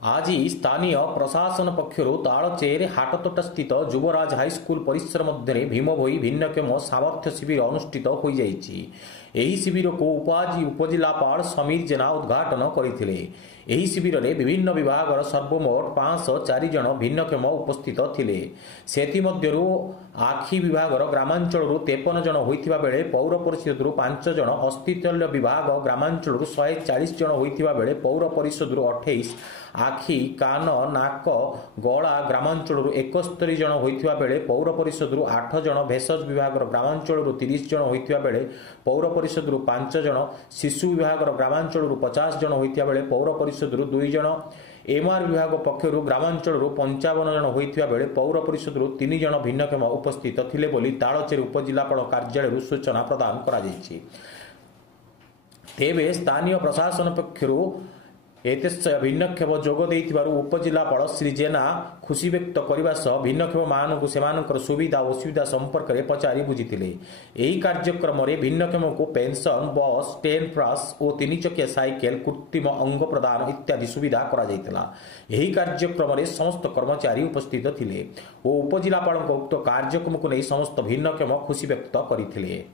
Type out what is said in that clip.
आज स्थानीय प्रशासन पक्षर तालचेर हाटतोटा स्थित युवराज हाईस्कूल परिसर मध्य भीमभोई भिन्नक्षम सामर्थ्य शिविर अनुष्ठित हो जाइछि। एही शिविर को उपजिलापाल समीर जेना उद्घाटन करथिले। एही शिविर में विभिन्न विभाग सर्वमोट 504 जन भिन्नक्षम उपस्थित थिले। सेथि मध्यरु आखि विभाग ग्रामांचल 53 जन होइथिबा बेले पौर परिषद 5 जन, अस्थितल्य विभाग ग्रामांचल 140 जन होइथिबा बेले पौर परिषद 28, आखि कान नाक गला ग्रामांचल 71 जन होइथिबा बेले पौर परिषद 8 जन, भेषज विभाग ग्रामांचल 30 जन होइथिबा बेले पौर परिषद 5 जन, शिशु विभाग ग्रामांचल 50 जन होइथिबा बेले पौर परिषद 2 जन, एमआर विभाग पक्षर ग्रामांचल 55 जन होइथिबा बेले पौर परिषद 3 जन भिन्नक्षम उपस्थित थिले बोली तालचेर उपजिलापाल कार्यालय सूचना प्रदान करा जायछि। तेबे स्थानीय प्रशासन पक्षर भिन्नक्षम जोग देइथिबारु उपजिलापाल श्री जेना खुशी व्यक्त करने सह भिन्नक्षम मानक सेमानकर सुविधा असुविधा संपर्क में पचारि बुझिथिले। एही कार्यक्रम में भिन्नक्षम को पेंशन, बस, टेन पास और 3 चकिया साइकेल, कृत्रिम अंग प्रदान इत्यादि सुविधा करा जायतिला। एही कार्यक्रम में समस्त कर्मचारी उपस्थित थिले और उपजिलापाल उक्त कार्यक्रम को नहीं समस्त भिन्नक्षम खुशी व्यक्त करथिले।